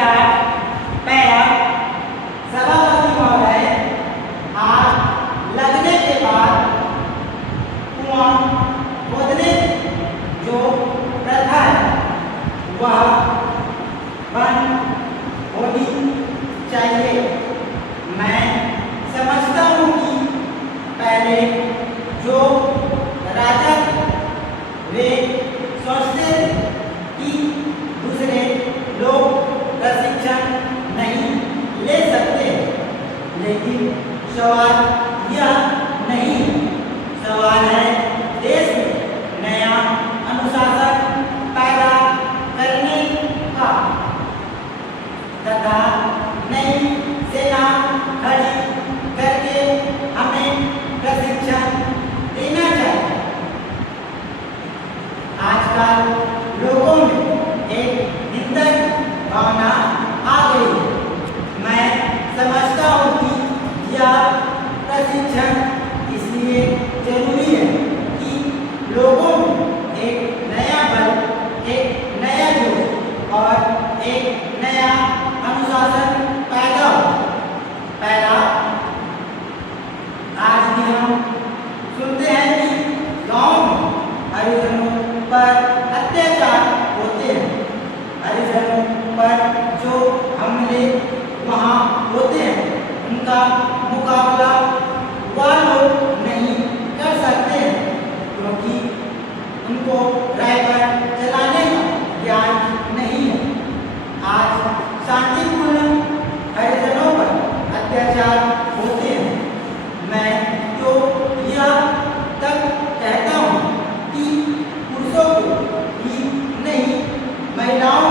Start. पहला, सभापति महोदय, आग लगने के बाद कुआं खोदने जो प्रथा है वह बंद होनी चाहिए। मैं समझता हूँ कि पहले जो राजा वे सोचते थे कि दूसरे लोग प्रशिक्षण नहीं ले सकते, लेकिन सवाल यह नहीं है। सवाल है देश में नया अनुशासन पैदा करने का तथा नई सेना खड़ी करके हमें प्रशिक्षण देना चाहिए। आजकल लोगों में एक हिंदक भावना आ गई है। मैं समझता हूँ कि यह प्रशिक्षण इसलिए जरूरी है कि लोगों में एक नया बल, एक नया जोश और एक नया अनुशासन पैदा हो। पहला, आज भी हम सुनते हैं कि गांव में हरिजनों पर अत्याचार होते हैं। हरिजनों पर जो हमले वहाँ होते हैं उनका मुकाबला वह लोग नहीं कर सकते हैं, क्योंकि उनको राइफल चलाने का ज्ञान नहीं है। आज शांतिपूर्ण हरिजनों पर अत्याचार होते हैं। मैं तो यह तक कहता हूँ कि पुरुषों को ही नहीं, महिलाओं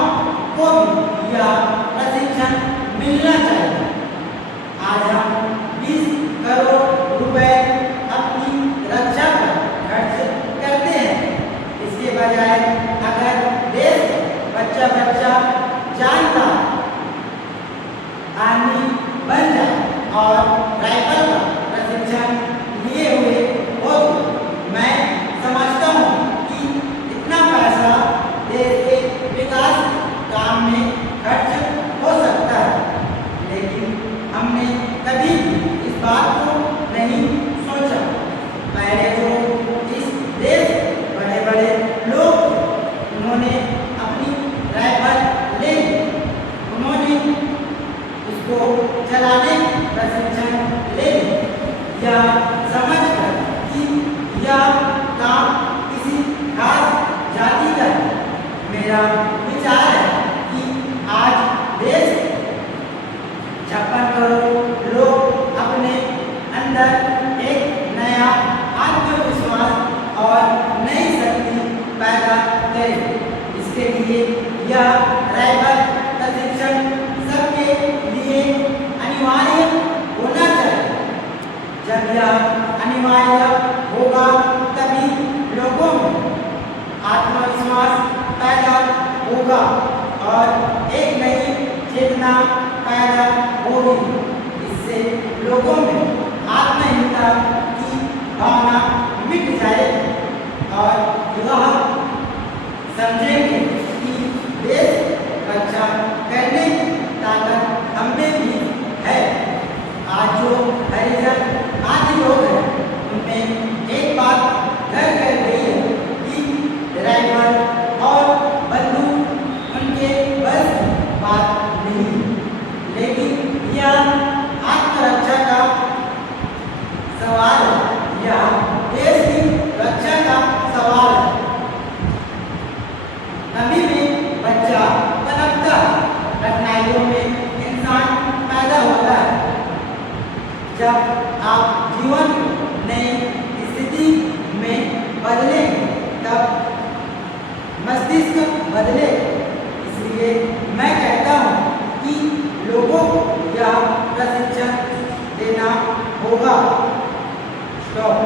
को भी यह प्रशिक्षण मिलना चाहिए। आज हम 20 करोड़ रुपए अपनी रक्षा पर खर्च करते हैं। इसके बजाय अगर देश बच्चा बच्चा जानता आर्मी बन जाए और राइफल का प्रशिक्षण लिए हुए हो, मैं समझता हूँ कि इतना पैसा देश के विकास काम में खर्च हो सकता है। लेकिन हमने कभी भी इस बात को नहीं सोचा। पहले जो इस देश बड़े बड़े लोग उन्होंने अपनी राइफल ले ली, उन्होंने उसको चलाने प्रशिक्षण ले ली, यह समझकर कि यह काम किसी खास जाति का है। मेरा विचार है कि आज देश 56 करोड़ लोग अपने अंदर एक नया आत्मविश्वास और नई शक्ति पैदा करें। इसके लिए यह राइफल प्रशिक्षण सबके लिए अनिवार्य होना चाहिए। जब यह अनिवार्य होगा तभी लोगों में आत्मविश्वास पैदा होगा और एक नई चेतना पैदा होगी। इससे लोगों में आत्महीनता की भावना मिट जाएगी और वह समझेंगे कि देश रक्षा करने की ताकत हमें भी है। आज जो हरिजन आदि लोग हैं उनमें एक बात घर कर गई है कि राइफल और बंदूक उनके बस की बात नहीं, लेकिन यह आत्मरक्षा का सवाल है। यह देश की रक्षा का सवाल है। तभी में बच्चा पनपता है, कठिनाइयों में इंसान पैदा होता है। जब आप जीवन नई स्थिति में बदलेंगे तब मस्तिष्क बदले। इसलिए मैं कहता हूँ कि लोगों को यह प्रशिक्षण देना होगा। स्टॉप।